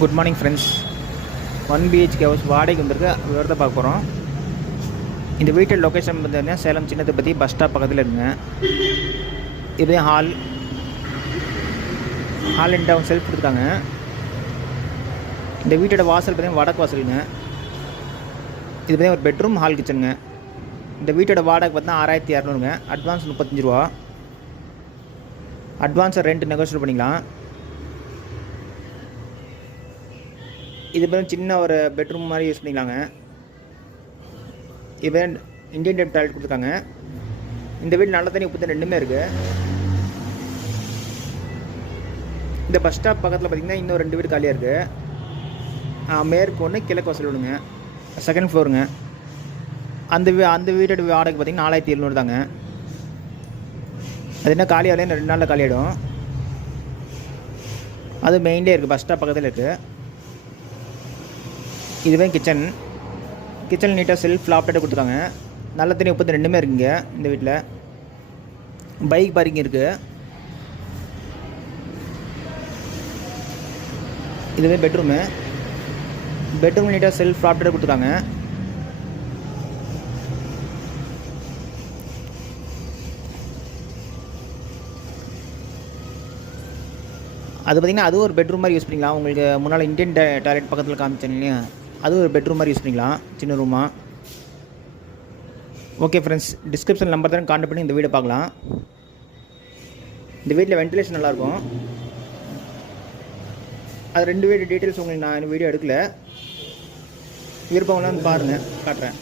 Good morning friends. 1 BHK house வாடகைக்கு வந்திருக்கு. விவரத்தை பார்க்க போகிறோம். இந்த வீட்டோட லொக்கேஷன் பார்த்தீங்கன்னா சேலம் சின்னத்தை பஸ் ஸ்டாப் பக்கத்தில் இருக்குங்க. இது ஹால் அண்ட் டவுன் செல்ஃப் கொடுத்துருக்காங்க. இந்த வீட்டோட வாசல் பார்த்தீங்கன்னா வடக்கு வாசலுங்க. இது பார்த்தீங்கன்னா ஒரு பெட்ரூம் ஹால் கிச்சனுங்க. இந்த வீட்டோட வாடகை பார்த்தீங்கன்னா 6200ங்க. அட்வான்ஸ் 35 ரூபா. அட்வான்ஸை ரெண்ட் நெகோஷியேட் பண்ணிக்கலாம். இது பார்த்தா சின்ன ஒரு பெட்ரூம் மாதிரி யூஸ் பண்ணிக்கலாங்க. இது இந்தியன் டைப் டாய்லெட் கொடுத்துருக்காங்க. இந்த வீடு நல்ல தண்ணி உப்பு தண்ணி ரெண்டுமே இருக்குது. இந்த பஸ் ஸ்டாப் பக்கத்தில் பார்த்திங்கன்னா இன்னும் 2 வீடு காலியாக இருக்குது. மேற்கு ஒன்று கிழக்கு வாசல் விடுங்க. செகண்ட் ஃப்ளோருங்க. அந்த வீட்டோட வாடகை பார்த்திங்கன்னா 4700 தாங்க. அது என்ன காலியாகலையே 2 நாளில் காலியாகிடும். அது மெயின்லேயே இருக்குது, பஸ் ஸ்டாப் பக்கத்தில் இருக்குது. இதுவே கிச்சன் நீட்டாக செல்ஃப் லாப்டாக கொடுத்துருக்காங்க. நல்ல தண்ணி உப்பு தண்ணி ரெண்டுமே இருக்குங்க. இந்த வீட்டில் பைக் பார்க்கிங் இருக்குது. இதுவே பெட்ரூம் நீட்டாக செல்ஃப் லாப்டாக கொடுத்துருக்காங்க. அது பார்த்திங்கன்னா அது ஒரு பெட்ரூம் மாதிரி யூஸ் பண்ணிக்கலாம். உங்களுக்கு முன்னால் இந்தியன் டாய்லெட் பக்கத்தில் காமிச்சேன் இல்லையா, அது ஒரு பெட்ரூம் மாதிரி யூஸ் பண்ணிக்கலாம், சின்ன ரூமாக. ஓகே ஃப்ரெண்ட்ஸ், டிஸ்கிரிப்ஷன் நம்பர் தான் கான்டாக்ட் பண்ணி இந்த வீடை பார்க்கலாம். இந்த வீட்டில் வென்டிலேஷன் நல்லாயிருக்கும். அது 2 வீடு டீட்டெயில்ஸ் உங்களுக்கு நான் வீடியோ எடுக்கல. விருப்பம்லாம் பாருங்கள், காட்டுறேன்.